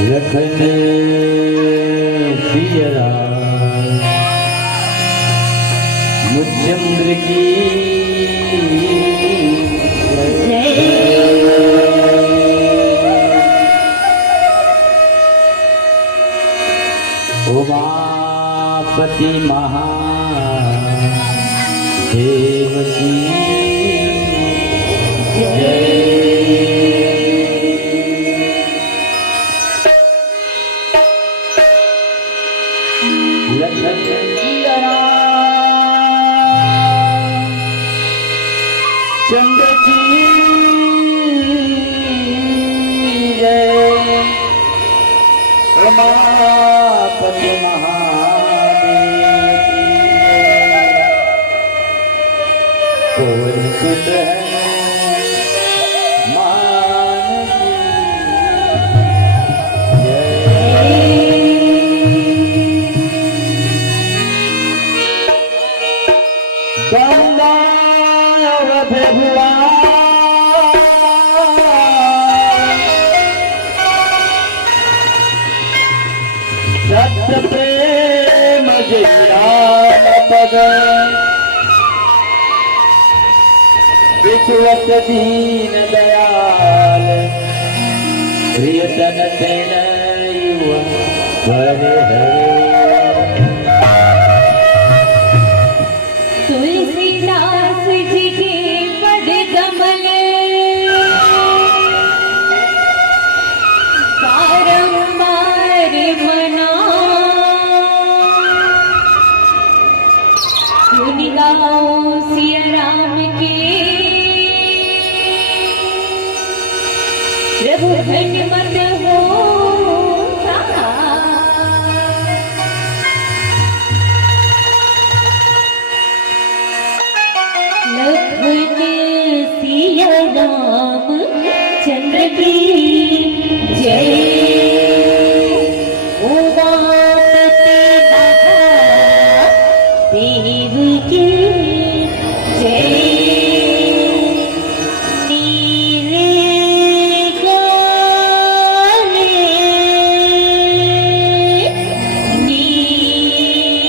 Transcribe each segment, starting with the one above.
लखन सिया मुचंद्र की उमापति महादेव की चंद्र की जय रमापति महादेव की पवन सुत मान की जय गंगा भगवा सत्य प्रेम जयान पद विश्वत दीन दयाल प्रियतन तेन युवा हरे हरे तुलसीदास जी के पद कमल बारंबार मना गुण गाओ सिया राम के प्रभु धन मत हो लखन सिया राम चंद्र की जय उमापति महादेव की जय नीले गाले नीसा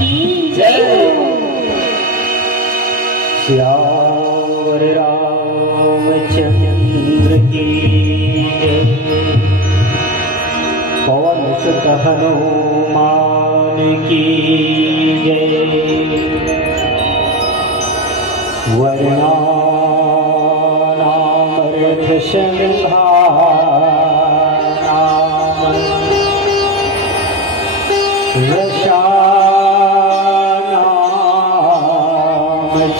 की जय हो। श्यावर रामचंद्र की जय। पवन सुत हनुमान की जय। वर्णानामृत सिंहानाम वृषाणाम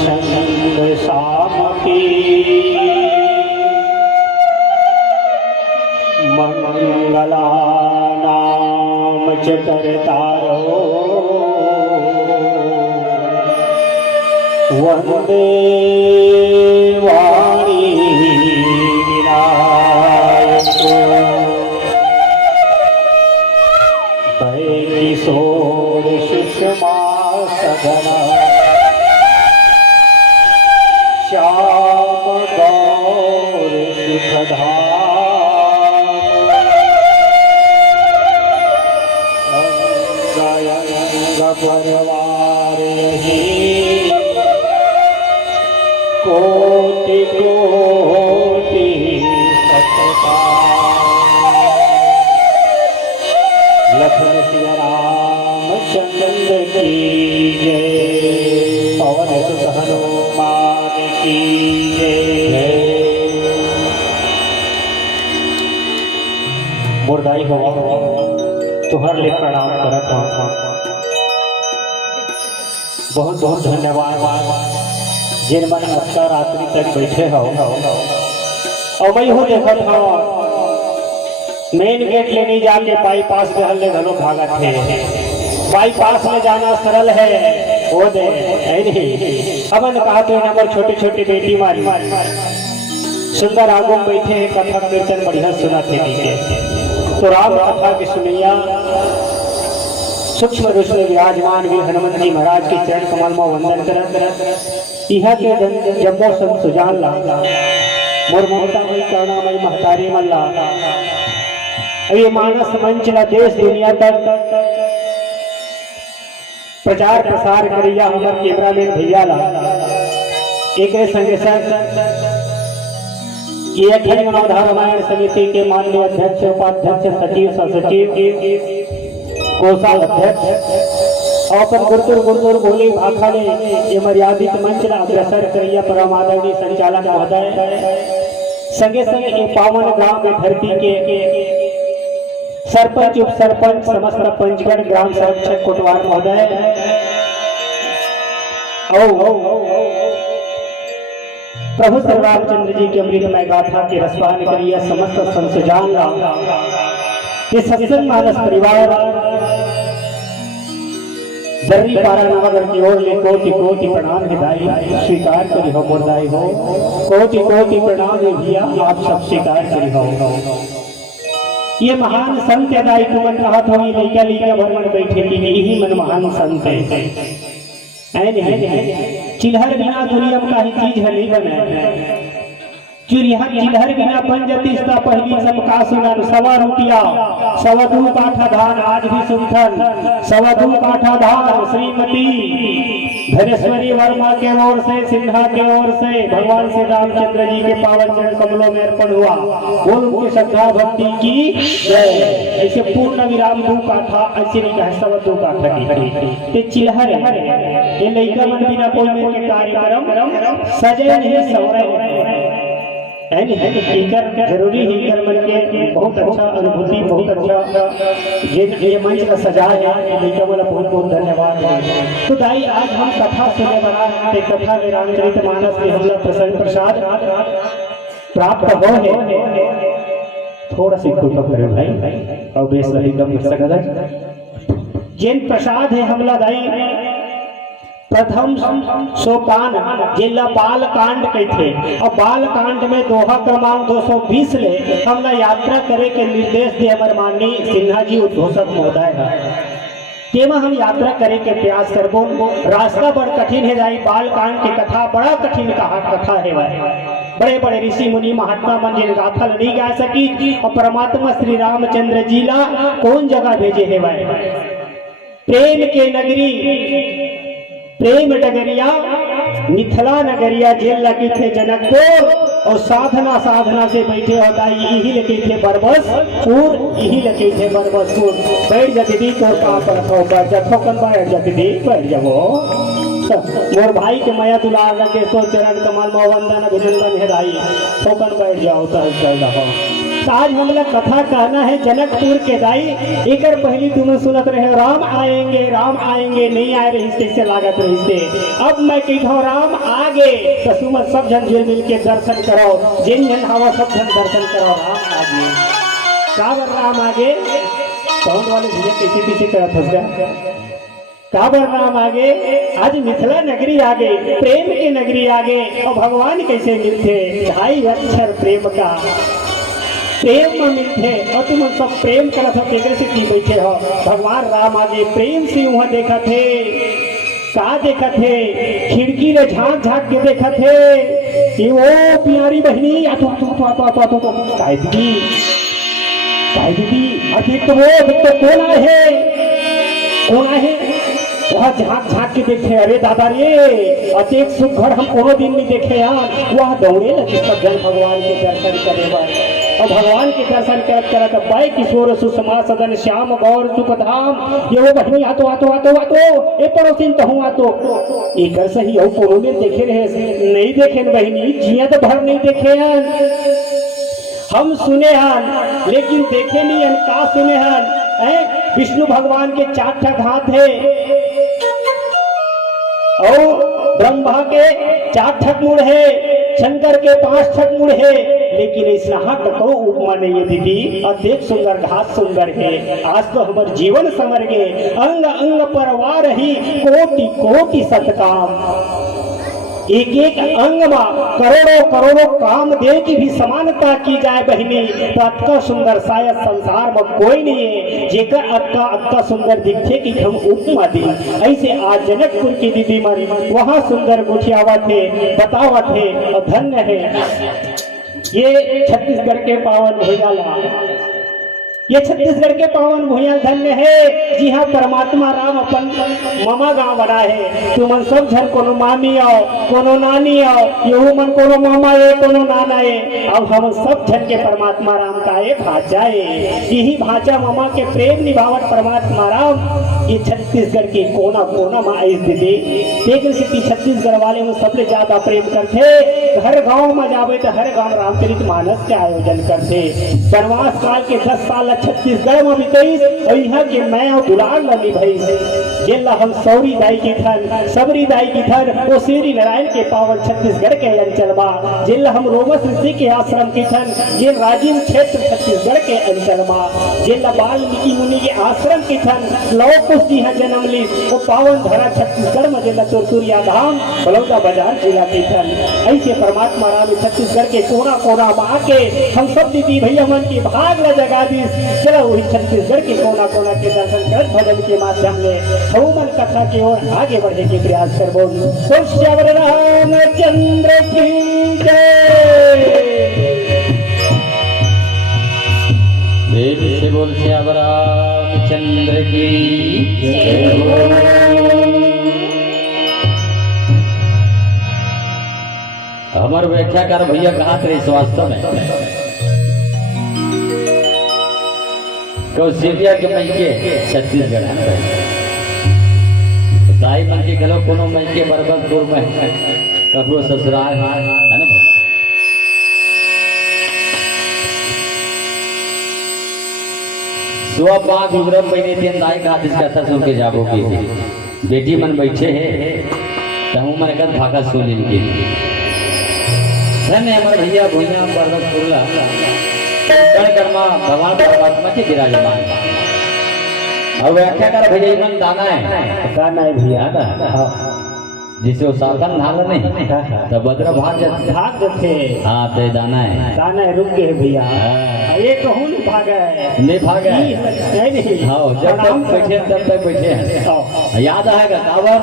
छन्दसामपि मंगलानाम च कर्तारो वन्दे वाणी विनायको भैरिशोर सुषमा सदना श्याम गौर सुखधाम परवार कोटि कोटि सतता लखन सिया रामचंद्र की जय। पवन सुत हनुमान की जय। मुरदाई हो तुहर ले प्रणाम करत हूँ। बहुत बहुत धन्यवाद जिन मन अच्छा रात्रि तक बैठे हो। और मैं हूँ देखत हूँ मेन गेट ले नहीं जाके बाईपास में हल्ले घलो भागत है। बाईपास में जाना सरल है वो दे है नहीं। अमन कहा तो हमारे छोटी छोटी बेटी मारी सुंदर आगो बैठे हैं कथा कीर्तन बढ़िया सुना थे के तो राम कथा की सुनैया सूक्ष्म रूप में विराजमान वीर हनुमान जी महाराज के चरण कमल में वंदन करत इह के जम्मो संत सुजान ला मोर ममता मई करुणा मई महतारी मल्ला ये मानस मंच ला देश दुनिया तक प्रचार प्रसार करिया हमर कैमरामैन भैया ला एक संगे संग ये अखिल मनोधार रामायण समिति के माननीय अध्यक्ष उपाध्यक्ष सचिव सहसचिव कोषाध्यक्ष और गुरतुर बोले भाखा ने ये मर्यादित मंच अग्रसर करिया परम आदरणीय संचालक महोदय संगे संगे ये पावन ग्राम में धरती के सरपंच उप सरपंच समस्त पंचगढ़ ग्राम संरक्षक कोटवार महोदय प्रभु श्री रामचंद्र जी के अमृतमय गाथा के रसपान करिए समस्त संसजान के सत्संग मानस परिवार दर्री पारा नगर की ओर ले कोटि कोटि प्रणाम हिदाई स्वीकार करी हो मुरदाई हो कोटि कोटि प्रणाम भैया आप सब स्वीकार करी हो। ये महान संत अदाई तुमन रहा था ये लइका लइका भर मन बैठे की यही मन महान संत है चिल्हर बिना दुनिया में कहीं चीज है नहीं बने चिल्हर बिना बन जाती इसका पहली सबका सुनन 1.25 रुपया 1.25 काठा धान आज भी सुनथन 1.25 काठा धान श्रीमती धनेश्वरी वर्मा के ओर से सिन्हा के ओर से भगवान श्री रामचंद्र जी के पावन चरण कमलों में अर्पण हुआ बोल उनकी श्रद्धा भक्ति की जय। ऐसे पूर्ण विराम 2 काठा ऐसे नहीं कहे 1.25 काठा की चिल्हर ये लइका मन बिना कोई मेरे कार्यक्रम सजे नहीं सवरे जरूरी ही कर मन के बहुत अच्छा अनुभूति बहुत अच्छा ये मंच का सजा है लइका वाला बहुत बहुत धन्यवाद है। तो दाई आज हम कथा सुनने वाला है कथा में रामचरितमानस में हमला प्रसन्न प्रसाद प्राप्त हो है थोड़ा सी कृपा करें भाई और बेस रही कम कर सकता जिन प्रसाद है हमला दाई प्रथम सोपान जिला बाल कांड कहते और बाल कांड में दोहा क्रमांक 220 ले हमला यात्रा करे के निर्देश दे हमारे माननीय सिन्हा जी उद्घोषक महोदय है तेमा हम यात्रा करे के प्रयास करबो। रास्ता बड़ कठिन है जाई बाल कांड की कथा बड़ा कठिन कथा है बड़े बड़े ऋषि मुनि महात्मा मन जिन गाथा नहीं गा सकी और परमात्मा श्री रामचंद्र जी ला कौन जगह भेजे है प्रेम के नगरी प्रेम डगरिया मिथिला नगरिया जेल लगी थे जनकपुर और साधना साधना से बैठे होता यही लगे थे बरबसपुर यही लगे थे बरबसपुर बैठ जाती दी तो का रखो जथोकन बैठ जाती दी बैठ जाओ मोर भाई के माया दुलार लगे तो चरण कमल में वंदन अभिनंदन है भाई ठोकन बैठ जाओ तो आज हम लोग कथा कहना है जनकपुर के दाई एक पहली तुम सुनत रहे राम आएंगे नहीं आए रही कैसे लागत रही से अब मैं कहता राम आगे तो सुमत सब जन झिल मिल के दर्शन करो जिन जन हवा सब जन दर्शन करो राम आगे काबर राम आगे कौन वाले भैया कैसे पीछे करत हंस गया काबर राम आगे आज मिथिला नगरी आगे प्रेम की नगरी आगे और भगवान कैसे मिलते ढाई अक्षर प्रेम का प्रेम में मिलते और तुम सब प्रेम करत हो तेरे से की बैठे हो भगवान राम आगे प्रेम से वहां देखा थे का देखा थे खिड़की में झांक झांक के देखा थे कि वो प्यारी बहनी अधिक तो वो तो कौन है वह झांक झांक के देखे अरे दादा रे अतेक सुख घर हम कोनो दिन नहीं देखे यार वह दौड़े लगे सब जन भगवान के दर्शन करे और भगवान के दर्शन करत करत बाई किशोर सुषमा सदन श्याम गौर सुखधाम ये वो बहनी आतो ए पड़ोसिन कहूँ आतो एक सही हो कोनो में देखे रहे नहीं देखे बहनी जिया तो भर नहीं देखे यार हम सुने हन लेकिन देखे नहीं हन का सुने हन विष्णु भगवान के 4 ठक हाथ है और ब्रह्मा के 4 ठक मुड़ है शंकर के 5 ठक मुड़ है लेकिन इस हाथ को उपमा नहीं है दीदी अधिक सुंदर घास सुंदर है आज तो हमारे जीवन समर गए अंग अंग परवार ही कोटि कोटि सतकाम एक एक अंग में करोड़ों करोड़ों काम देव की भी समानता की जाए बहनी तो अत्का सुंदर शायद संसार में कोई नहीं है जेकर अत्का सुंदर दिखे कि हम उपमा दी ऐसे आज जनकपुर की दीदी मन वहाँ सुंदर गुठियावा थे बतावा थे और धन्य है ये छत्तीसगढ़ के पावन भुजाला ये छत्तीसगढ़ के पावन भूया धन्य है जी हाँ परमात्मा राम अपन मामा गांव बना है तुम सब झन कोनो मामी आओ कोनो नानी आओ यहू मन कोनो मामा है कोनो नाना है अब हम सब झन के परमात्मा राम का है भाचा है यही भाचा मामा के प्रेम निभावत परमात्मा राम ये छत्तीसगढ़ के कोना कोना में आई दीदी देख सिद्धि छत्तीसगढ़ वाले में सबसे ज्यादा प्रेम करते हर गाँव में जावे तो हर गाँव रामचरित मानस के आयोजन करते वनवास काल के 10 साल छत्तीसगढ़ में बीतईस और यहाँ के मैं और दुलार लगी भाई जेला हम सौरी दाई की थन सबरी दाई की थन वो श्री नारायण के पावन छत्तीसगढ़ के अंचल में जेला हम रोमस ऋषि के आश्रम की थन जे राजीव क्षेत्र छत्तीसगढ़ के अंचल में जेला वाल्मीकि मुनि के आश्रम की थन लौ कुश जी है जन्म ली वो पावन धरा छत्तीसगढ़ में जेला तुरतुरिया धाम बलौदा बाजार जिला की थन ऐसे परमात्मा राम छत्तीसगढ़ के कोना कोना में आके हम सब दीदी भैया मन की भाग ल जगा दी चलो वही छत्तीसगढ़ के कोना कोना के दर्शन कर भजन के माध्यम से हनुमान कथा की ओर आगे बढ़ने के प्रयास करबो तो श्यावर रामचंद्र की जय देव से बोल श्यावर रामचंद्र की जय। हमारे व्याख्याकार भैया कहा थे इस वास्तव में कौशिकिया के मैके छत्तीसगढ़ दाई मन के गलो कोनो मैके बरबसपुर में कबरो ससुराल है ना सुबह 5 उग्रम महीने दिन दाई का जिसका कथा सुन के जाबोगे बेटी मन बैठे है तहु मन कर भागा सुन इनके धन्य हमारे भैया भूया बरबसपुर कर्मा भगवान परमात्मा के विराजमान और व्याख्या कर भैया मन दाना है भैया जिसे वो साधन नाल नहीं तो बद्र भाग जाते हाँ तो दाना है रुक गए भैया ये कहूँ नहीं भागा हाँ जब तक बैठे तब तक बैठे हैं याद आएगा कावर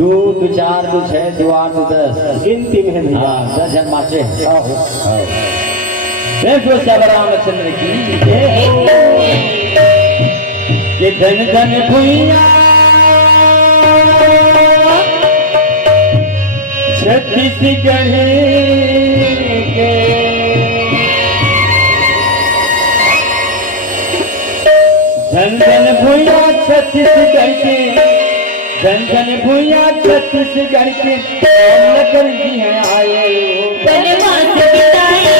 2 2 4 2 6 2 8 2 10 गिनती में हाँ 10 जन माचे रामचंद्र की ये धन धन भुइया छत्तीसगढ़ के धन धन भूया छत्तीसगढ़ के धन धन भूया छत्तीसगढ़ के नगर जी हैं आए बनवास बिताए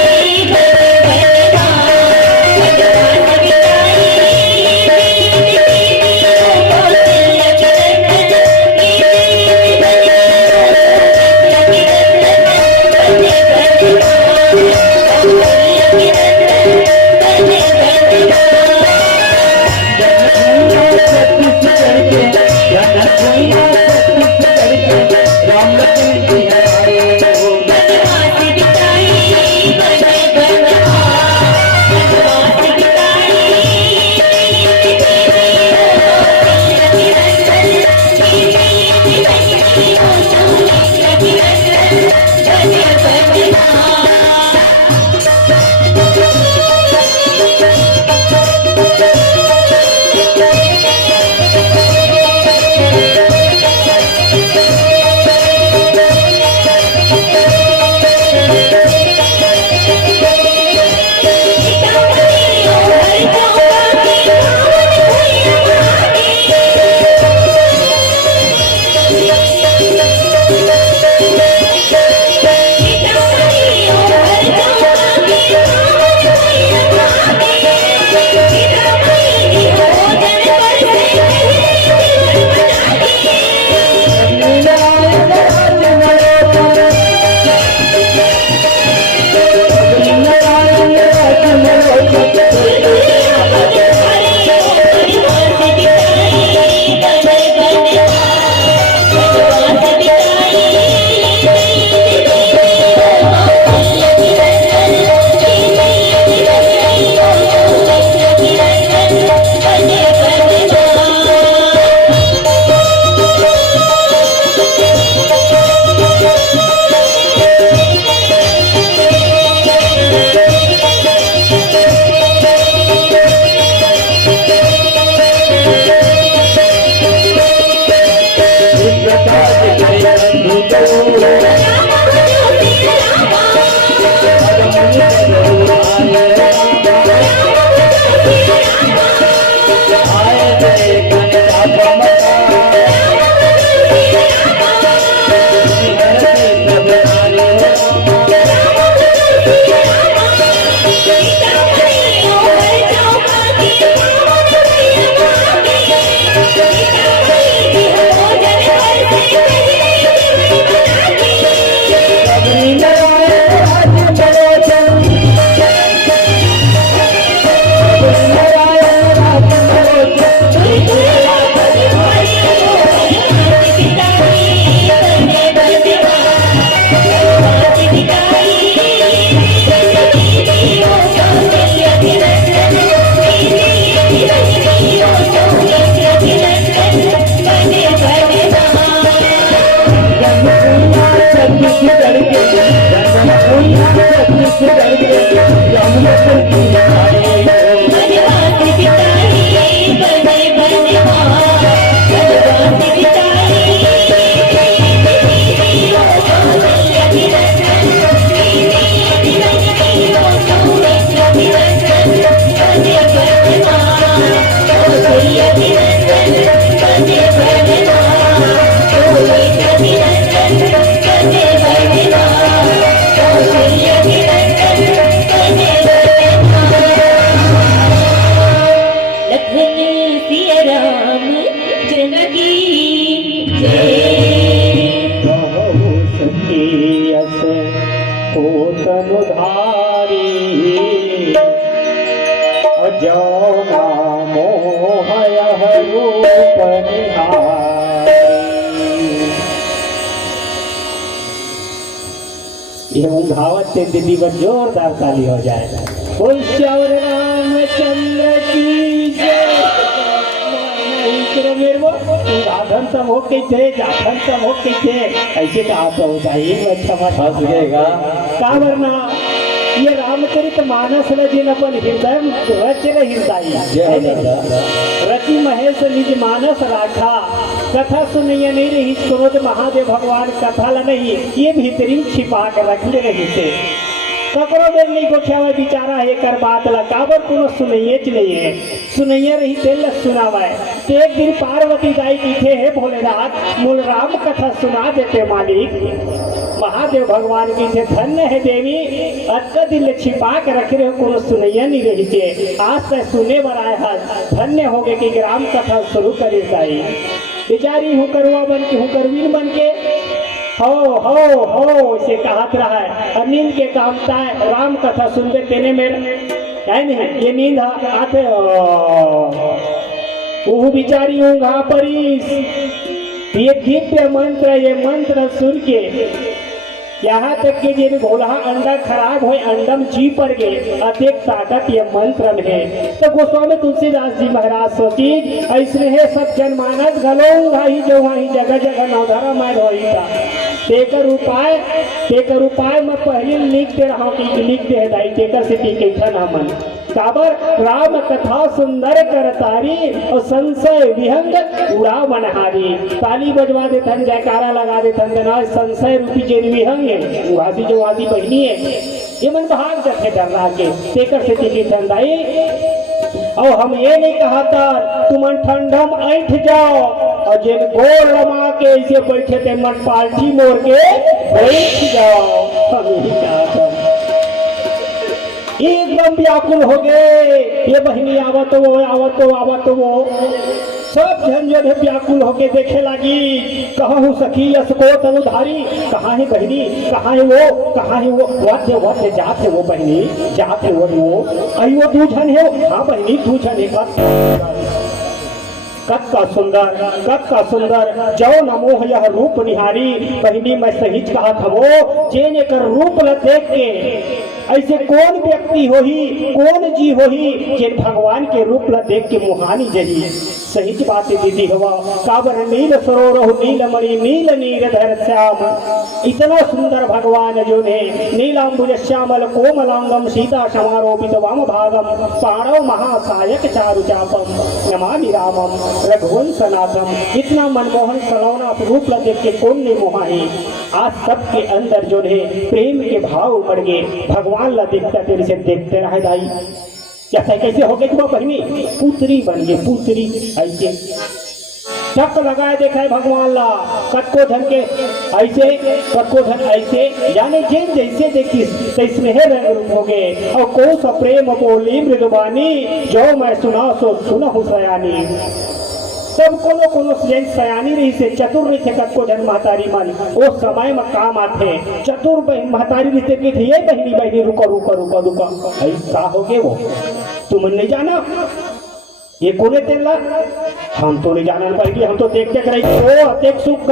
ये ऊंघावत से दिल्ली पर जोरदार ताली हो जाएगा। बोल श्यावर रामचंद्र की जय। आधन सब हो के थे, जाधन सब हो के थे, ऐसे कहा तो होता है। अच्छा बात फंस गएगा का वरना ये रामचरित मानस ल जिन अपन हृदय रच हृदय रचि महेश निज मानस राखा कथा सुनिए नहीं रही सुनो तो महादेव भगवान कथा ला नहीं ये भीतरी छिपा के रखले रही से ककरो देर नहीं गोठिया बिचारा है कर बात ला काबर कोनो सुनइए चलिए सुनइए रही तेल सुनावे तो एक दिन पार्वती दाई पीछे है भोलेनाथ मूल राम कथा सुना देते मालिक महादेव भगवान की थे धन्य है देवी अत्ता दिल छिपा के रखे रहे कोनो सुनइया नहीं रही थे आज तक सुने बराए हाथ धन्य हो गए कि राम कथा शुरू करे दाई बेचारी हूँ करुआ बन के हूँ करवीर बन के हो से कहत रहा है नींद के कामता है राम कथा सुनते तेने मेरे है नहीं ये नींद आते वो बिचारी हूँ घा परीस ये दिव्य मंत्र ये मंत्र सुन के यहाँ तक कि जिन भोला अंडा खराब हो अंडम जी पर गए अधिक ताकत ये मंत्र में है तो गोस्वामी तुलसीदास जी महाराज सोची ऐसे है सब जनमानस घलो ही जो वही जगह जगह नौधरा मार हो तेकर उपाय मैं पहले लिख दे रहा हूँ कि लिख दे दाई तेकर से कैसा नामन काबर राम कथा सुंदर कर तारी और संशय विहंग उड़ा मनहारी ताली बजवा दे थन जयकारा लगा दे थन ना संशय रूपी जेन विहंग है उहासी जो आदि बहनी है ये मन भाग जाते डर रहा के तेकर से टिकी ठंडाई और हम ये नहीं कहा था तुम ठंडम ऐठ जाओ और जिन गोल रमा के ऐसे बैठे थे मन पालटी मोड़ के बैठ जाओ हम यही कहा था एकदम व्याकुल हो गए ये बहनी आवत वो सब झंझट व्याकुल होके देखे लगी कहाँ हूँ सखी यसको तनुधारी कहाँ है बहनी कहाँ है वो वाद्य जात है वो बहनी जात है वो आई वो दूझन है हाँ बहनी दूझन है कत का सुंदर जो नमोह यह रूप निहारी बहनी मैं सही कहा था वो जेने कर रूप ल देख के ऐसे कौन व्यक्ति हो ही कौन जी हो ही जिन भगवान के रूप ला देख के मुहानी जही सही बात दीदी हवा काबर नील सरोवर नील मणि नील नीरधर श्याम इतना सुंदर भगवान जो ने नीलांबुज श्यामल कोमलांगम सीता समारोपित वाम भागम पाणव महासायक चारु चापम नमामि रामम रघुवंश नाथम इतना मनमोहन सलोना रूप ला देख के कौन ने मोहाई आज सबके अंदर जो है प्रेम के भाव उमड़ गए भगवान ला देखता तेरे से देखते रहे दाई कैसे हो गए तुम बहनी पुत्री बन गई पुत्री ऐसे चक लगाए देखा है भगवान ला कटको धन के ऐसे कटको धन ऐसे यानी जिन जैसे देखी तैसने है रंग रूप हो गए और को सा प्रेम बोली मृदुबानी जो मैं सुना सो सुना हूँ सयानी सब कोनो सयानी रही से चतुर रही थे कटको धन महतारी मन वो समय में काम आते चतुर महतारी रही थे कि ये बहनी रुको ऐसा हो गए वो तुम नहीं जाना ये कोने तेला हम तो नहीं जाना बहनी हम तो देखते रही ओ देख सुख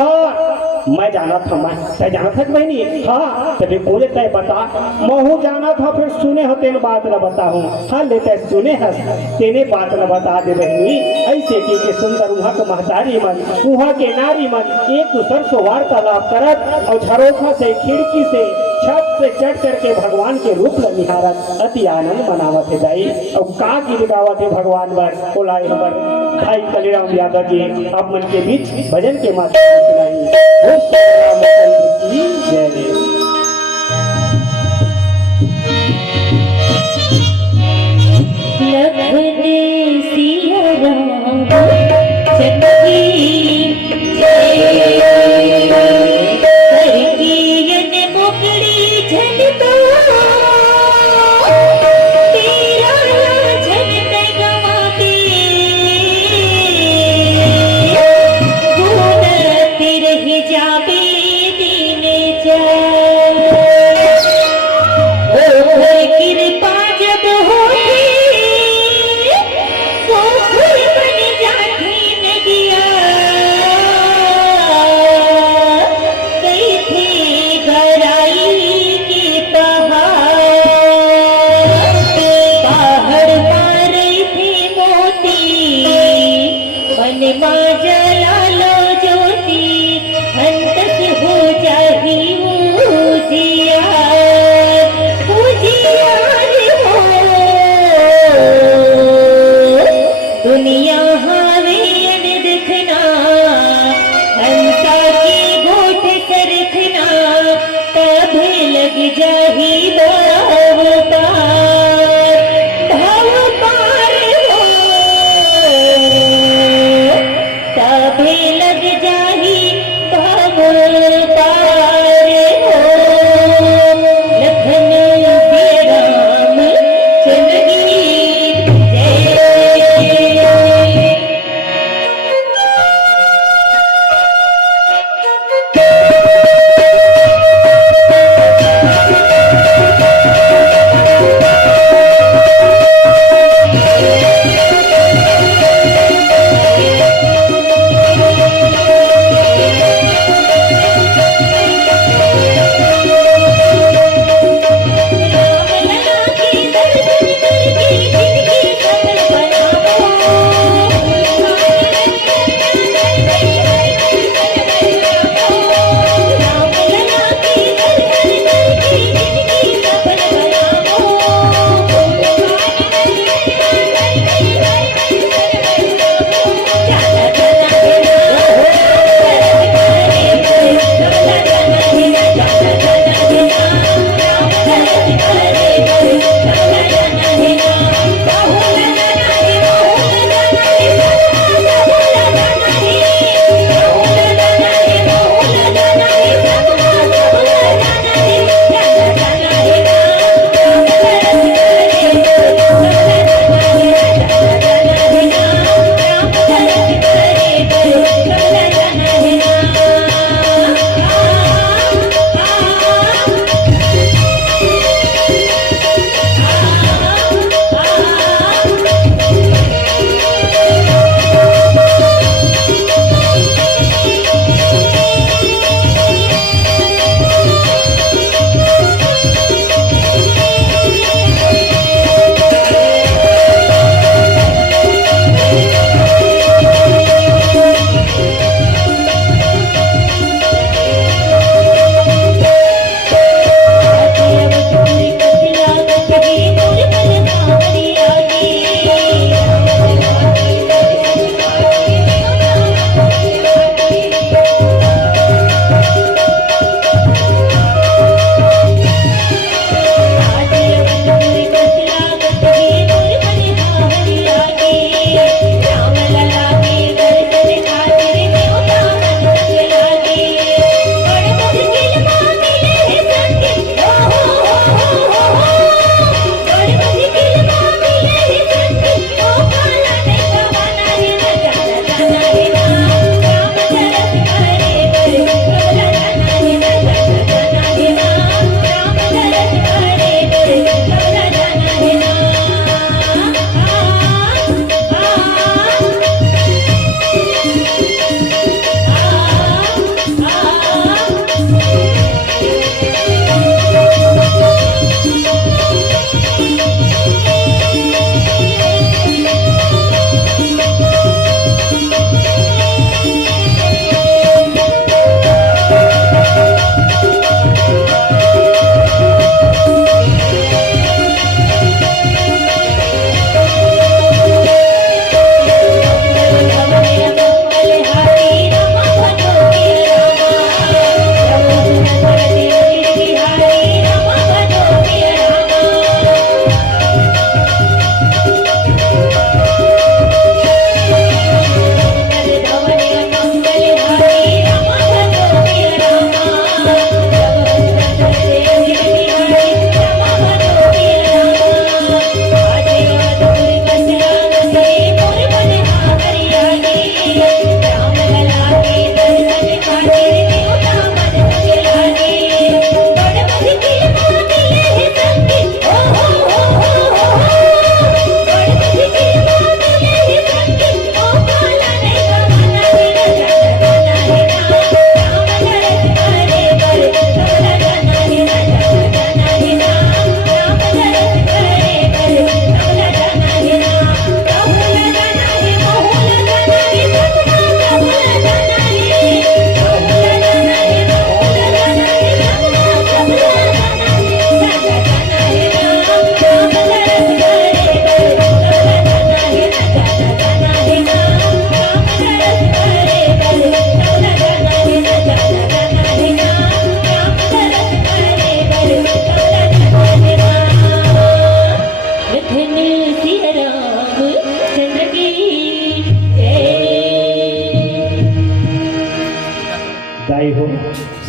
मैं जाना था तय जाना था बहनी हाँ तभी बोले तय बता महू जाना था फिर सुने हो तेन बात न बताऊं हाँ लेते सुने हस तेने बात न बता दे बहनी ऐसे की सुंदर वहाँ के महतारी मन वहाँ के नारी मन एक दूसर से वार्तालाप करत और झरोखा से खिड़की से छत से चढ़ करके भगवान के रूप ल निहारत अति आनंद मनावत है दाई और का की गावत है भगवान बर बोलाए हमर भाई कलीराम यादव जी आप मन के बीच भजन के माध्यम से जाबे दीने जा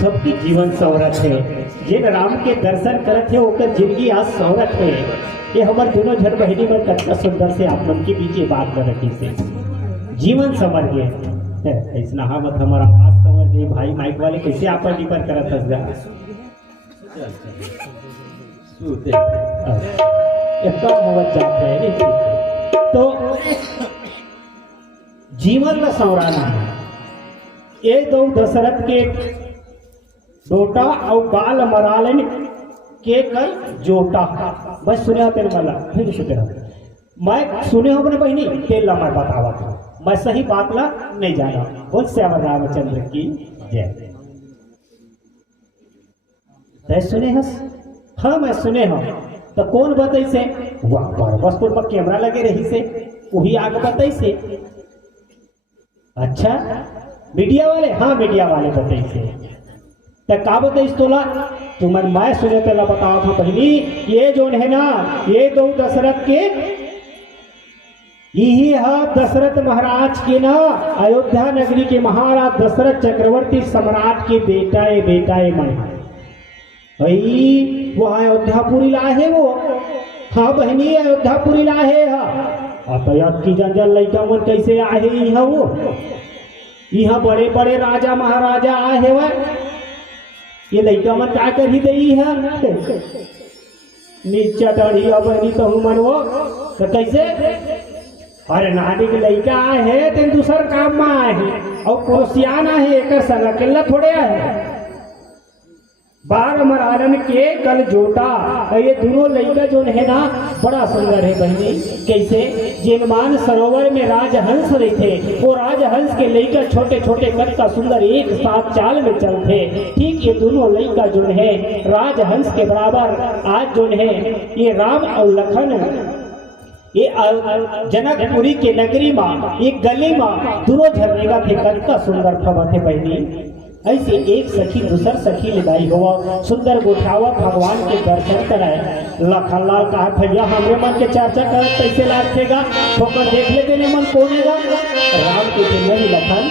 सबकी जीवन संवरत है। जिन राम के दर्शन करत है ओकर जिंदगी आज संवरत है। ये हमार दोनों झर बहनी में कतना सुंदर से आप मन के बीच ये बात कर रखी से जीवन संवर गए ऐसा हाँ मत हमारा हाथ संवर गए भाई माइक वाले कैसे आप पर करत हस जा एकदम होवत जाते हैं तो जीवन में संवराना है। ये दो दशरथ के डोटा और बाल मरालन के कर जोटा बस सुने तेरे वाला फिर सुने मैं सुने हो अपने बहनी तेल मैं बतावा था मैं सही बात ला नहीं जाना। बोल श्याम रामचंद्र की जय। तय सुने हस हाँ मैं सुने हो तो कौन बताई से वाह बस पर कैमरा लगे रही से वही आगे बताई से अच्छा मीडिया वाले हाँ मीडिया वाले बताई से तो का बताई तोला तुम्हारे मैं सुने पहला बताओ था पहली ये जो है ना ये दो दशरथ के यही है दशरथ महाराज के ना अयोध्या नगरी के महाराज दशरथ चक्रवर्ती सम्राट के बेटा है मैं भाई वो अयोध्यापुरी लाए वो हाँ बहनी अयोध्यापुरी लाए अब की जंजल लड़का मन कैसे आए यहाँ वो यहाँ बड़े बड़े राजा महाराजा आए हुए ये लड़का मन क्या कर ही दई है नीचा डढ़ी बहनी तो मन वो तो कैसे अरे नानी के लड़का आए है तो दूसर काम में आए हैं और कोसियाना है एक संग अकेला थोड़े आए बार मरारन के कल जोटा ये दोनों लड़का जो है ना बड़ा सुंदर है बहनी कैसे जिनमान सरोवर में राजहंस रहे थे वो राजहंस के लड़का छोटे छोटे कद का सुंदर एक साथ चाल में चलते ठीक ये दोनों लड़का जो है राजहंस के बराबर आज जो है ये राम और लखन ये जनकपुरी के नगरी में एक गली में दोनों झरनेगा थे कद का सुंदर फवा थे बहनी ऐसे एक सखी दूसर सखी लिदाई हुआ सुंदर गोठावा भगवान के दर्शन कराए लखनलाल कहा भैया हमरे मन के चर्चा कर कैसे लागेगा ठोकर देख ले देने मन कोनेगा राम के नहीं लखन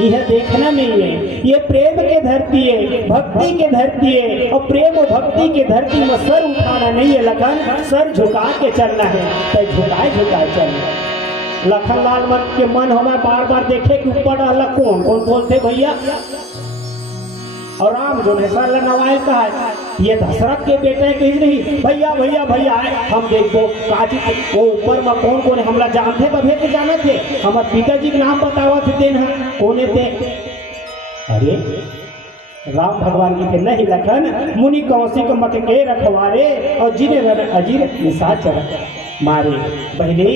यह देखना नहीं है ये प्रेम के धरती है भक्ति के धरती है और प्रेम और भक्ति के धरती में सर उठाना नहीं है लखन सर झुका के चलना है तो झुकाए चलना। लखनलाल मन के मन हमें बार बार देखे कि ऊपर अलग कौन कौन बोलते भैया और राम जो है सर नवायल का है ये दशरथ के बेटे कहीं नहीं भैया भैया भैया हम देखो काजी वो ऊपर में कौन कौन हमला जानते बभे के जाने थे हमारे पिताजी के नाम बतावा थे देन कोने थे अरे राम भगवान की नहीं लखन मुनि कौशिक मत के रखवारे और जिन्हें अजीर निशाचर मारे बहने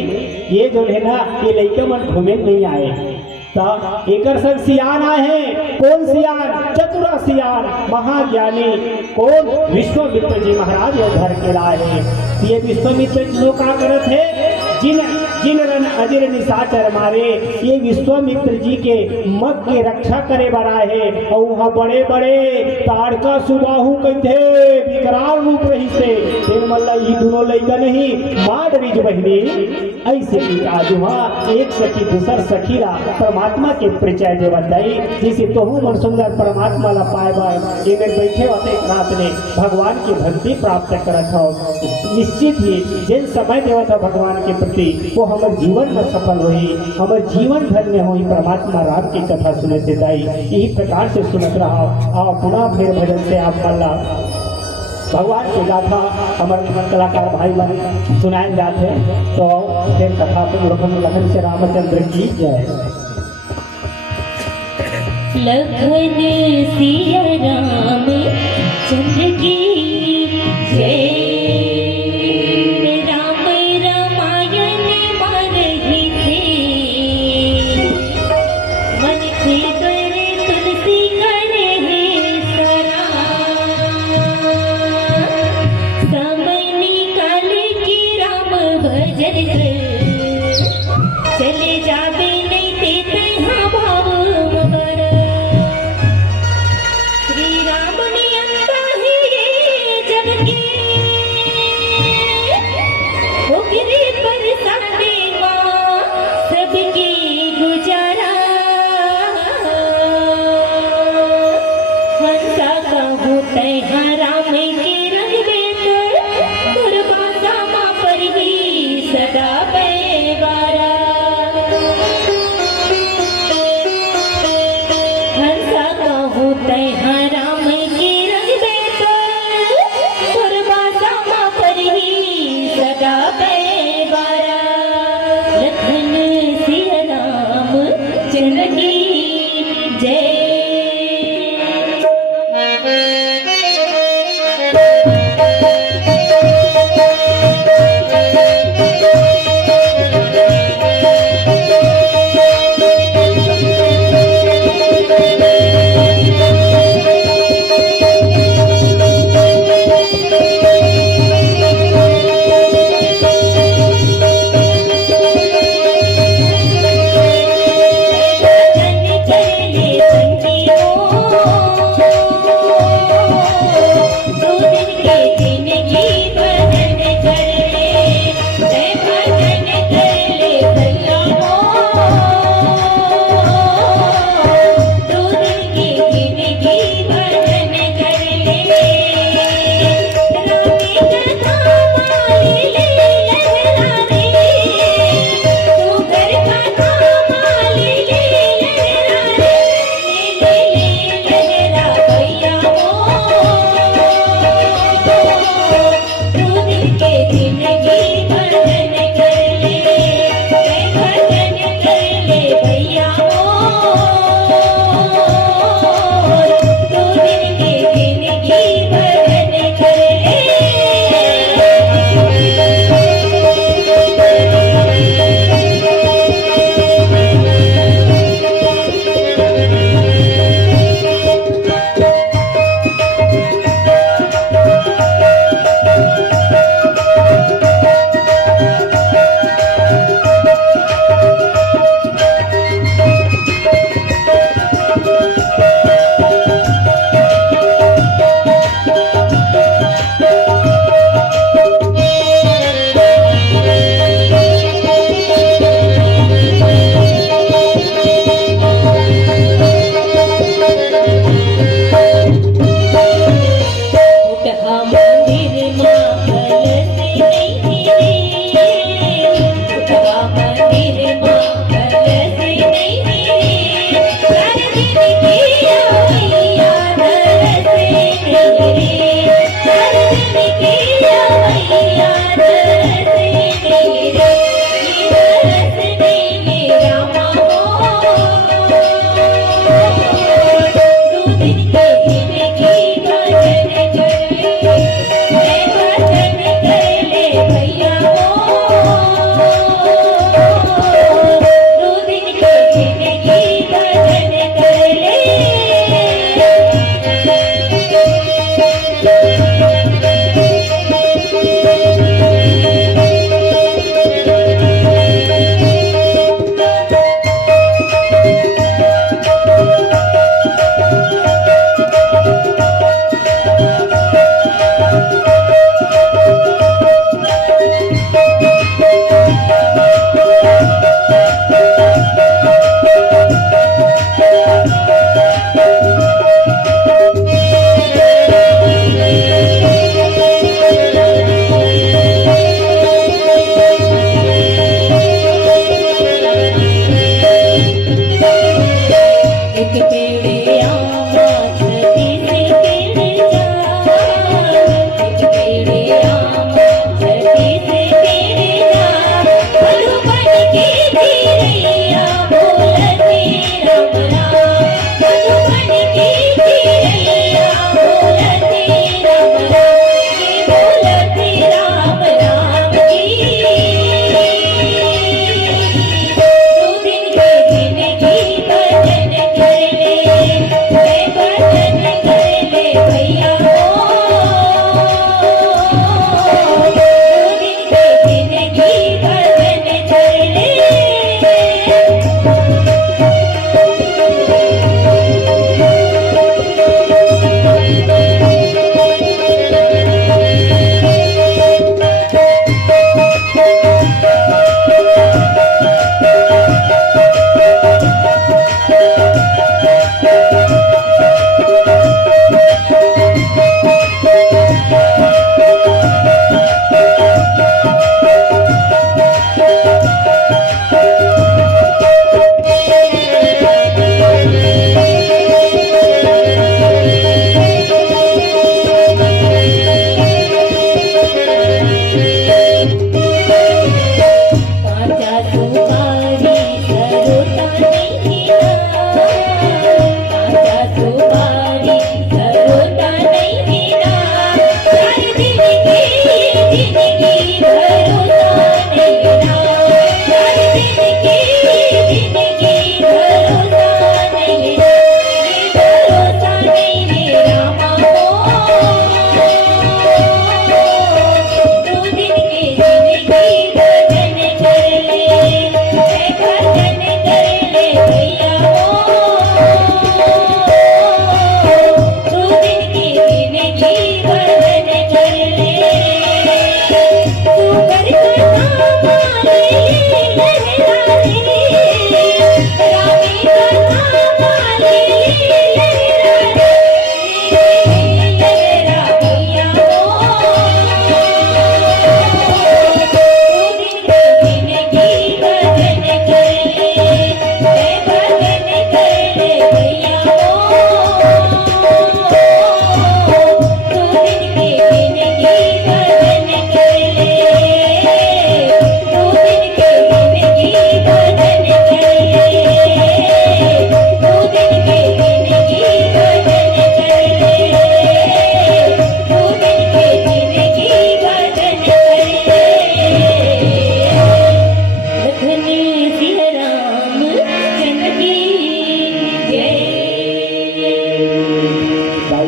ये जो है ना ये लड़के मन घूमे नहीं आए एकर संग सियाना है कौन सियान चतुरा सियान महाज्ञानी कौन विश्वामित्र जी महाराज ये घर के लाए हैं। ये विश्वामित्र जी लोग क्या करत है जिन रन अजर निशाचर मारे ये विश्वामित्र जी के मग के रक्षा करे बड़ा है और वहाँ बड़े बड़े ताड़का सुबाहु कहते विकराल रूप रही से फिर मल्ला ये दोनों लड़का नहीं मार रिज बहनी ऐसे आज वहाँ एक सखी दूसर सखी ला परमात्मा के परिचय दे बताई जिसे तोहू मन सुंदर परमात्मा ला पाए बार ये बैठे होते नाथ ने भगवान की भक्ति प्राप्त करत हो निश्चित ही जिन समय देवा था भगवान के प्रति वो हमारे जीवन में सफल हुई हमारे जीवन भर में हुई परमात्मा राम की कथा सुने से दाई यही प्रकार से सुनत रहा और पुनः फिर भजन से आप कल्ला भगवान की गाथा हमारे कलाकार भाई बहन सुनाए जाते तो फिर कथा लखन से रामचंद्र की जय। लखन सिया राम चंद्र की जय।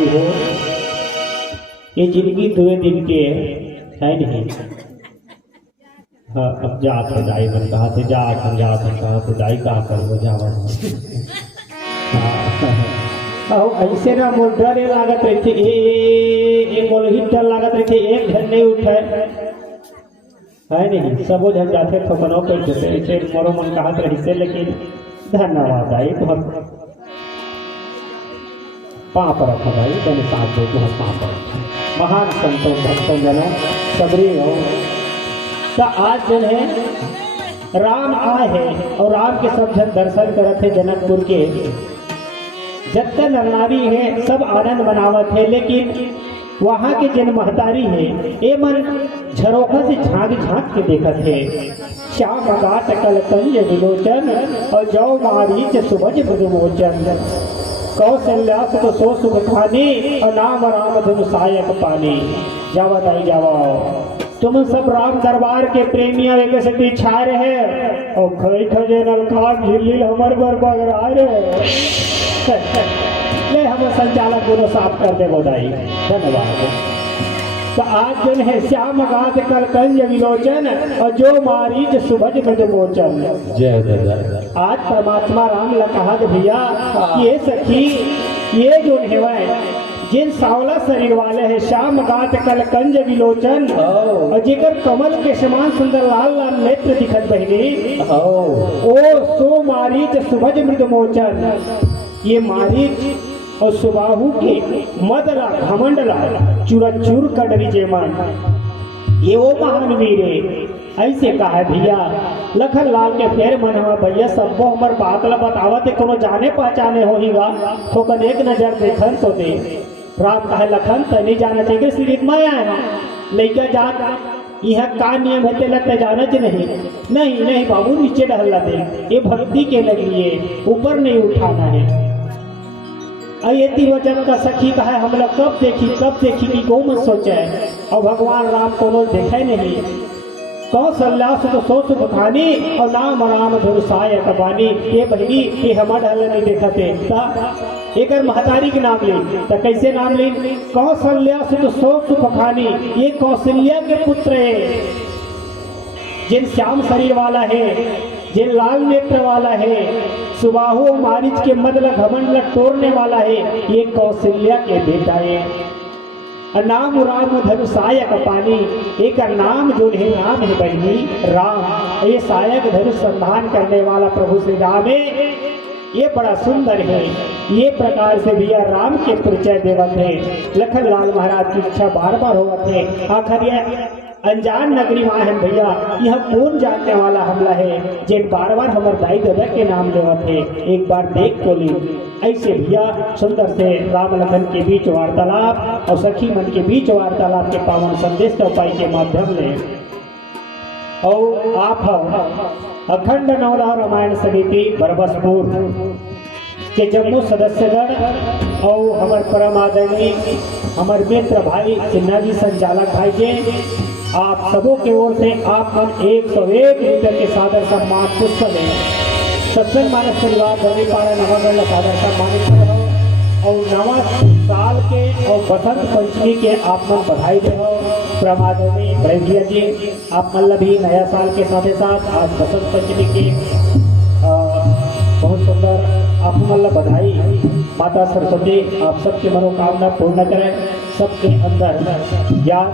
भाई हो, ये जिंदगी 2 दिन के है नहीं। हाँ अब जा तो जाए मन कहा थे जा हम जा तो कहा थे जाई कहा कर वो जावन। ऐसे ना मोर डरे लागत रही थी ये मोर ही डर लागत रही थी एक घर नहीं उठे है नहीं सबो जन जाते तो बनो कर देते ऐसे मोरो मन कहा रही से। लेकिन धन्यवाद आई बहुत पाप रखा भाई तेने साथ दे बहुत पाप रखा महान संतों भक्तों जनों सबरी हो। तो आज जन है राम आए हैं और राम के सब जन दर्शन करत है जनकपुर के। जब नर नारी है सब आनंद मनावत है, लेकिन वहाँ के जन महतारी है ये मन झरोखा से झांक झांक के देखत है। श्याम गात कल कंज विलोचन और जौ मारीच सुभज मृदुमोचन कौशल्या तो सो सुख खानी और नाम राम धनु सायक पानी। जावा दाई जावा तुम सब राम दरबार के प्रेमिया एक से छा रहे और खई खजे नलका झिल्ली हमर बरबर आ रहे ले हम संचालक दोनों साफ कर दे बोदाई। धन्यवाद। तो आज जन है श्याम गात कल कंज विलोचन और जो मारीच सुभज मृदुमोचन। जय जय। आज परमात्मा राम ला कहा भैया ये सखी ये जो है जिन सावला शरीर वाले है श्याम गात कल कंज विलोचन और जेकर कमल के समान सुंदर लाल लाल नेत्र दिखत बहनी ओ सो मारीच सुभज मृदुमोचन। ये मारीच और सुबाहु के मदला घमंडला चूर कटरी जेमन ये वो महान वीर है। ऐसे कहा है भैया लखन लाल के फेर मन हुआ भैया सबको हमार बात ला बतावत है कोनो जाने पहचाने होगा तो कन एक नजर देखन तो दे। राम कहे लखन तनी जाना चाहिए श्री माया है लैका जात यह का नियम है लगता जानत नहीं बाबू नीचे डहला दे ये भक्ति के लिए ऊपर नहीं उठाना है। अयति वचन का सखी कहा हम लोग कब देखी कि गौ मत सोचे और भगवान राम को देखे नहीं कौशल्या तो सो सुख खानी और नाम राम धुर सायक बानी। ये बहनी ये हमारे ढल नहीं देखते एक महतारी के नाम ले तो कैसे नाम ले कौशल्या तो सो सुख खानी। ये कौशल्या के पुत्र है जिन श्याम शरीर वाला है जिन लाल नेत्र वाला है सुबाहु मारिच के मदल घमंड तोड़ने वाला है ये कौशल्या के बेटा है। नाम राम धनु सायक पानी एक नाम जो है नाम है बहनी राम। ये सायक धनु संधान करने वाला प्रभु श्री राम है ये बड़ा सुंदर है। ये प्रकार से भैया राम के परिचय देवत है। लखन लाल महाराज की इच्छा बार बार होवत है आखिर ये अनजान नगरी में है भैया यह कौन जानने वाला हमला है जिन बार बार हमारे दाई दादा के नाम लेवत है एक बार देख तो ली। ऐसे भैया सुंदर से राम लखन के बीच वार्तालाप और सखी मन के बीच वार्तालाप के पावन संदेश उपाय के माध्यम ले और आप अखंड नवला रामायण समिति बरबसपुर के जम्मू सदस्यगण और हमारे परम आदरणीय हमारे मित्र भाई सिन्हा जी संचालक भाई जी आप सबों की ओर से आप मन 101 लीटर के सादर सम्मान पुष्प दें। सत्संग मानस परिवार धनी पारा नवागढ़ सादर सम्मानित करो और नवा साल के और बसंत पंचमी के आप मन बधाई दे प्रमादनी भैया जी आप मतलब भी नया साल के साथ साथ आज बसंत पंचमी की बहुत सुंदर आप मतलब बधाई। माता सरस्वती आप सबकी मनोकामना पूर्ण करें सबके अंदर ज्ञान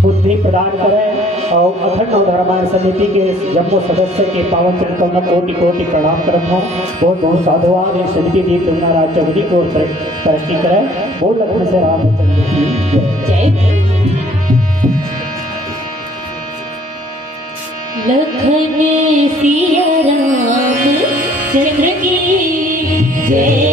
बुद्धि प्रदान करें और अखंड रामायण समिति के जम्मू सदस्य के पावन चरणों में कोटि कोटि प्रणाम करता हूँ। बहुत बहुत साधुवाद ये समिति दी तुंगाराज चौधरी को तरक्की करें। बहुत लखन से रामचंद्र की जय। लखन सिया राम चंद्र की जय।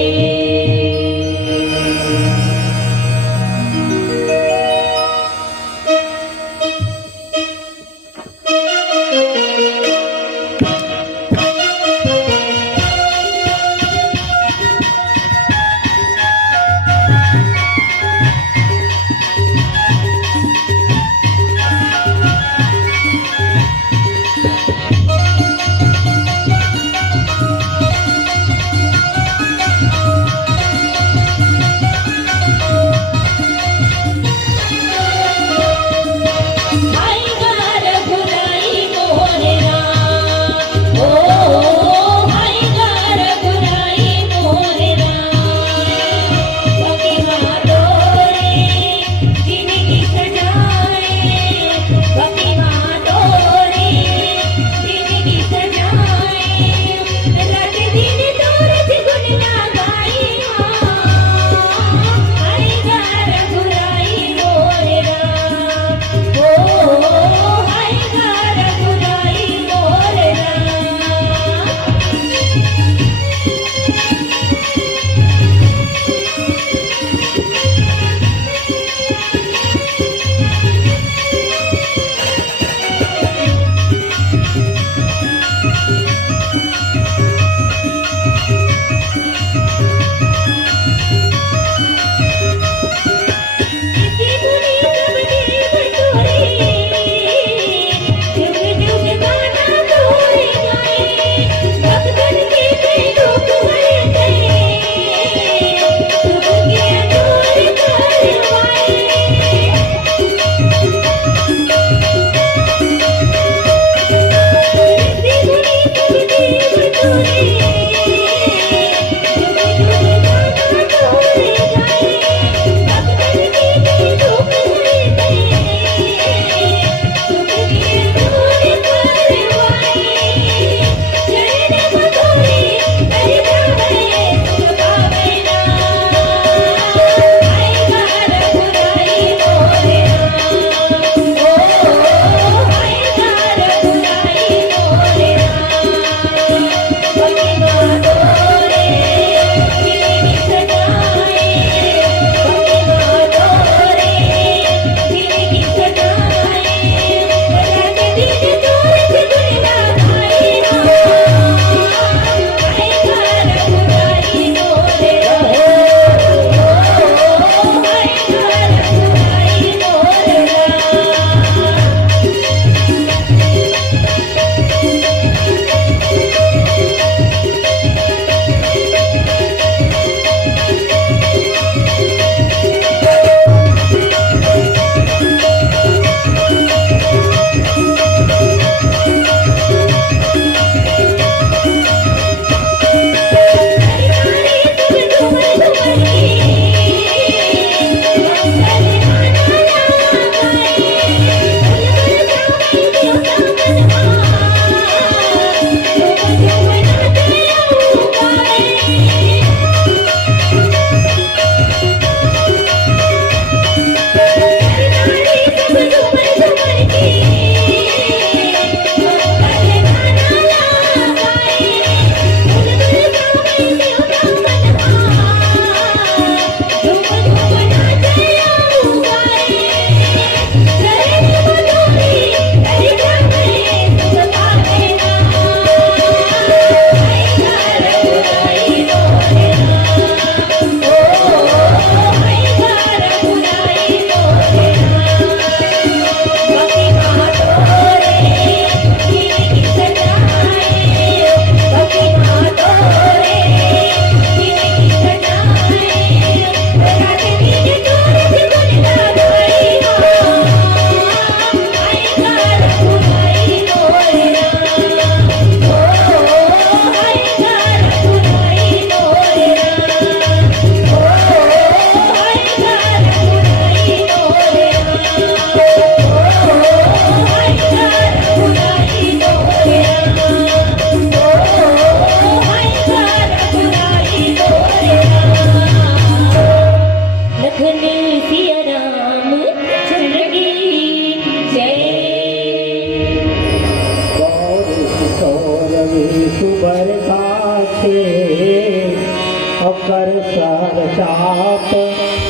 प्रताप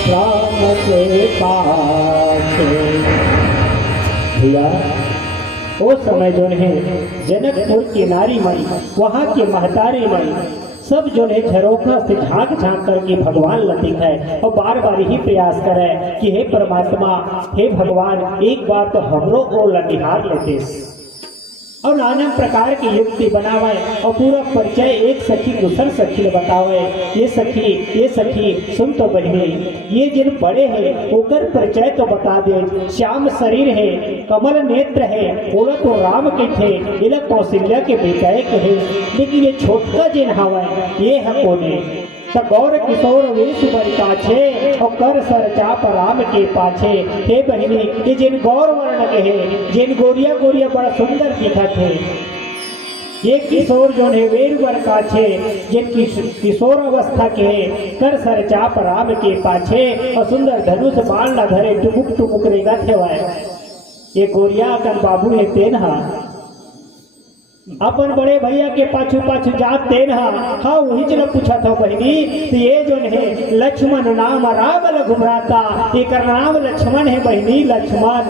राम के पाछे। भैया वो समय जो है जनकपुर की नारी मई, वहाँ के महतारी मई सब जो है झरोखा से झांक झांक करके भगवान लतिक है और बार बार ही प्रयास करे कि हे परमात्मा, हे भगवान, एक बार तो हमरो को लनिहार लेते और नाना प्रकार की युक्ति बनावे और पूरा परिचय एक सखी दूसर सखी बतावे। ये सखी सुन तो बहने, ये जिन बड़े हैं ओकर परिचय तो बता दे। श्याम शरीर है, कमल नेत्र है, बोला तो राम के थे, इला कौशल्या के बेटाए कहे, लेकिन ये छोटका जिन हवा ये है कोने गौर किशोर वेश बरकाछे और कर सर चाप राम के पाछे। हे बहिनी, ये जिन गौर वर्ण के है, जिन गोरिया गोरिया बड़ा सुंदर दिखत है, ये किशोर जो है वेर बरकाछे, जिन किशोर अवस्था के है, कर सर चाप राम के पाछे और सुंदर धनुष बाण न धरे टुमुक टुमुक रेगा थे। ये गोरिया कन बाबू है तेनहा अपन बड़े भैया के पाछू पाछू जात तेन हाँ वही चलो पूछा था बहनी, तो ये जो है लक्ष्मण नाम राम घुमराता, एक नाम लक्ष्मण है बहनी, लक्ष्मण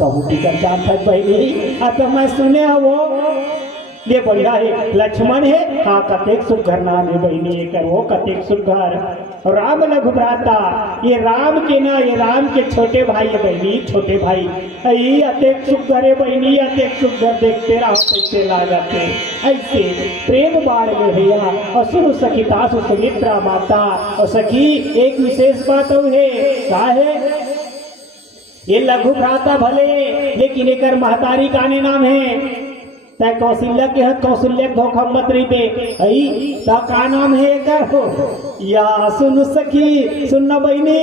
बहुत ही जान था बहनी। अब तो मैं सुने वो ये बढ़िया है, लक्ष्मण है, हाँ कतेक सुघर नाम है बहनी, एक वो कतेक सुघर राम घुमराता, ये राम के ना, ये राम के छोटे भाई है बहनी, छोटे भाई ये अतेक सुघर है बहनी, अतेक सुघर देखते रहो कैसे ला जाते ऐसे प्रेम बाढ़ में भैया। और सुन सखी तासु सुमित्रा माता, और सखी एक विशेष बात है, क्या है ये लघु भ्राता भले, लेकिन एक महतारी का नाम है तय कौशल्या के है, कौशल्या धोखा मत रही पे आई ता का नाम है एकर हो या सुन सखी सुन बहनी,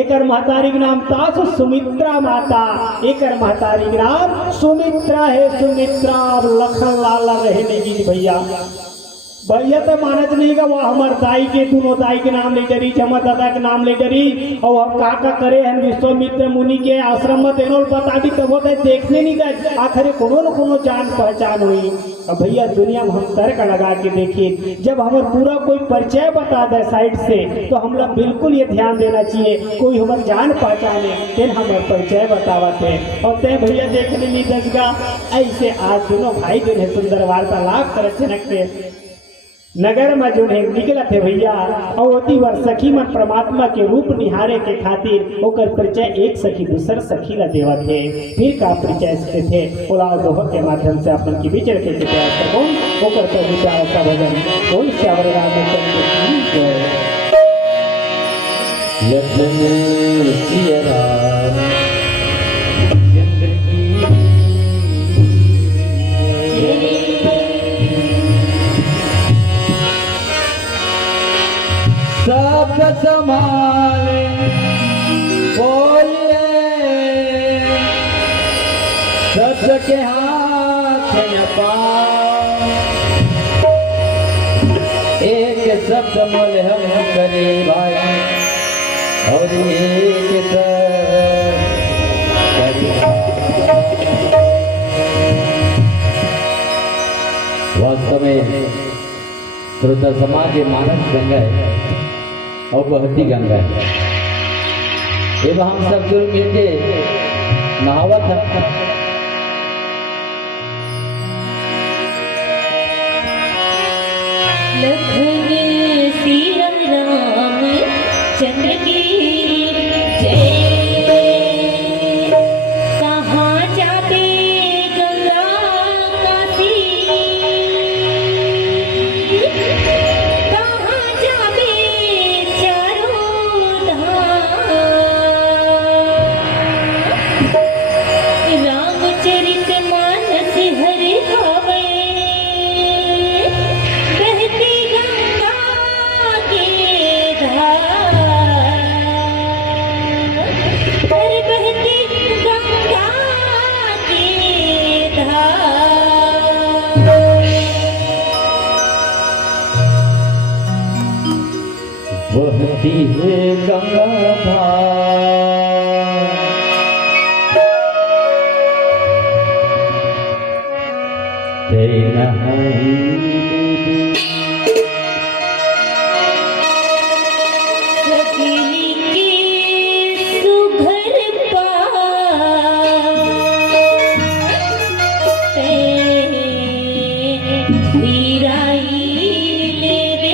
एकर महतारी के नाम तासु सुमित्रा माता, एकर महतारी के नाम सुमित्रा है, सुमित्रा लखन लाला रहने की भैया। भैया तो मानत नहीं का वो हमारे दाई के दोनों दाई के नाम ले डरी, जमा दादा के नाम ले डरी, और हम का करे हैं विश्वामित्र मुनि के आश्रम में तेनों बता दी तब होता है देखने नहीं गए, आखिर कोनो न कोनो जान पहचान हुई। अब भैया दुनिया में हम तर्क लगा के देखिए, जब हमारे पूरा कोई परिचय बता दे साइड से तो हम लोग बिल्कुल ये ध्यान देना चाहिए, कोई हमारे जान पहचाने तेन हमारे परिचय बतावते और तय भैया देखने नहीं दसगा। ऐसे आज दोनों भाई जो है सुंदर वार्तालाप कर जनक नगर में जो है निकला थे भैया, और होती वर सखी मन परमात्मा के रूप निहारे के खातिर ओकर परिचय एक सखी दूसर सखी ला देवा थे। फिर का परिचय से थे ओला दोह के माध्यम से अपन की विचार के प्रयास करो ओकर पर विचार का भजन कौन श्यावर राम लखन सिया राम सब संभाले बोलिए सत्य के हाथ न पाओ, एक शब्द मोल हम करे भाई और एक वास्तव में श्रोता समाज मानस गंगा है और बहती गंगा है, एवं हम सब जुड़ मिलके नहावत है। लखन सिया राम चंद्र की जय, कहाँ जाते गंगा काशी, कहाँ जाते चारों धाम, रामचरित मानस हरि गावे, बहती गंगा के धार। के सुघर पाते वीराई ले रे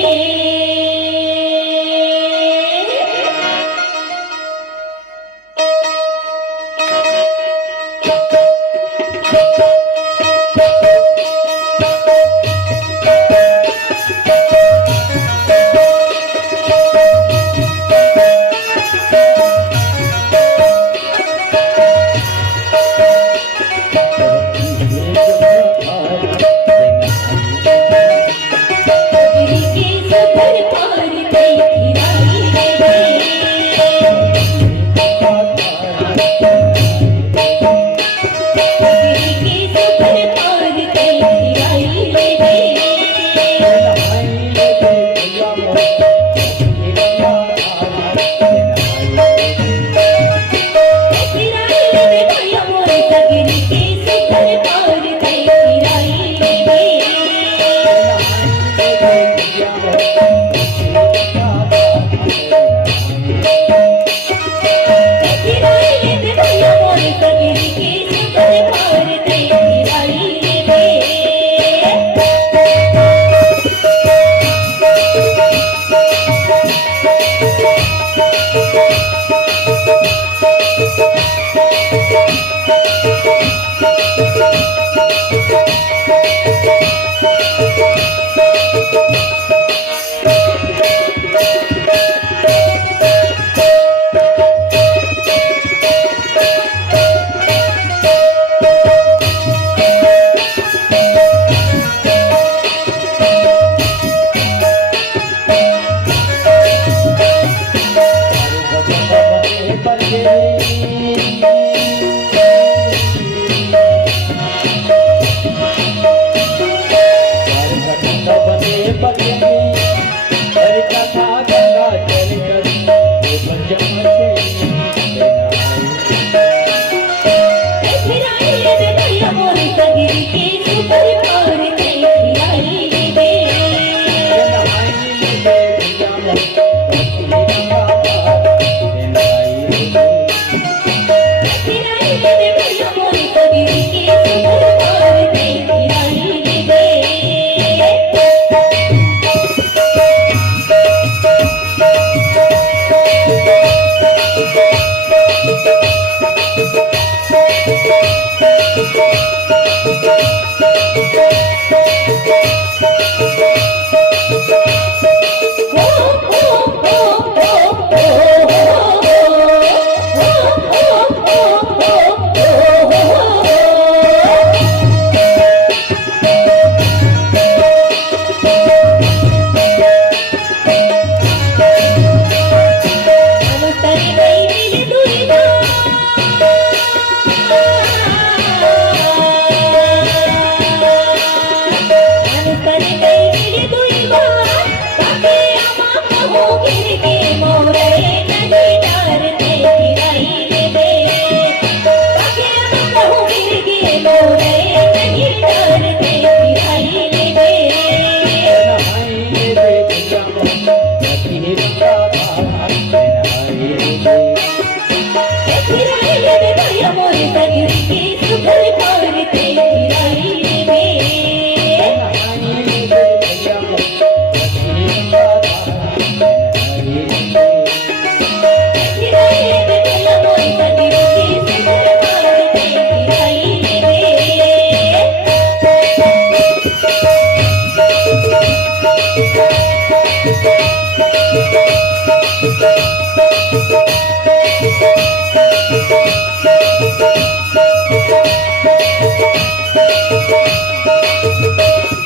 Thank you.